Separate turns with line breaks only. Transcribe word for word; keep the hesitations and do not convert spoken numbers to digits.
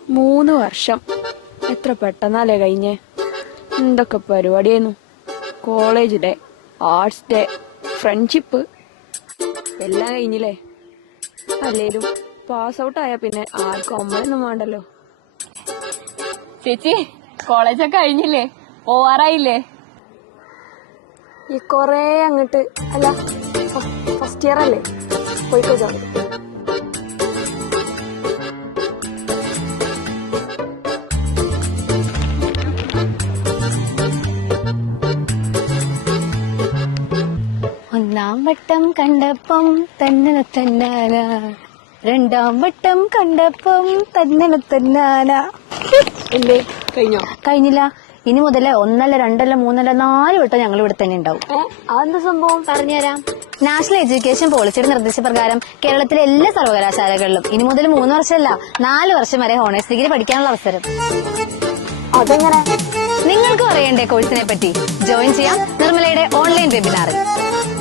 മൂന്ന് വർഷം എത്ര പെട്ടെന്നല്ലേ കഴിഞ്ഞേ. എന്തൊക്കെ പരിപാടിയായിരുന്നു. College day, arts day, friendship എല്ലാം കഴിഞ്ഞില്ലേ. അല്ലേലും പാസ് ഔട്ട് ആയാ പിന്നെ ആർക്കും അമ്മയൊന്നും വേണ്ടല്ലോ.
ചേച്ചി കോളേജൊക്കെ കഴിഞ്ഞില്ലേ, പോവാറായില്ലേ?
ഈ കൊറേ അങ്ങട്ട് അല്ല ഫസ്റ്റ് ഇയർ അല്ലേ, പോയിക്കോ ജോലി.
ഒന്നാം വട്ടം കണ്ടപ്പം തന്നന തന്നാന, രണ്ടാം വട്ടം കണ്ടപ്പം തന്നന തന്നാന.
എന്തേ കഴിഞ്ഞോ?
കഴിഞ്ഞില്ല. ഇനി മുതലേ ഒന്നല്ല രണ്ടല്ല മൂന്നല്ല നാല് വട്ടം ഞങ്ങൾ ഇവിടെ തന്നെ ഉണ്ടാവും.
അതെന്താ സംഭവം?
പറഞ്ഞുതരാം. നാഷണൽ എഡ്യൂക്കേഷൻ പോളിസിയുടെ നിർദ്ദേശപ്രകാരം കേരളത്തിലെ എല്ലാ സർവകലാശാലകളിലും ഇനി മുതൽ മൂന്ന് വർഷമല്ല നാല് വർഷം വരെ ഹോണേഴ്സ് ഡിഗ്രി പഠിക്കാനുള്ള അവസരം.
അതെങ്ങനെ?
നിങ്ങൾക്ക് അറിയണ്ടേ കോഴ്സിനെ പറ്റി? ജോയിൻ ചെയ്യാം നിർമ്മലയുടെ ഓൺലൈൻ വെബിനാറിൽ.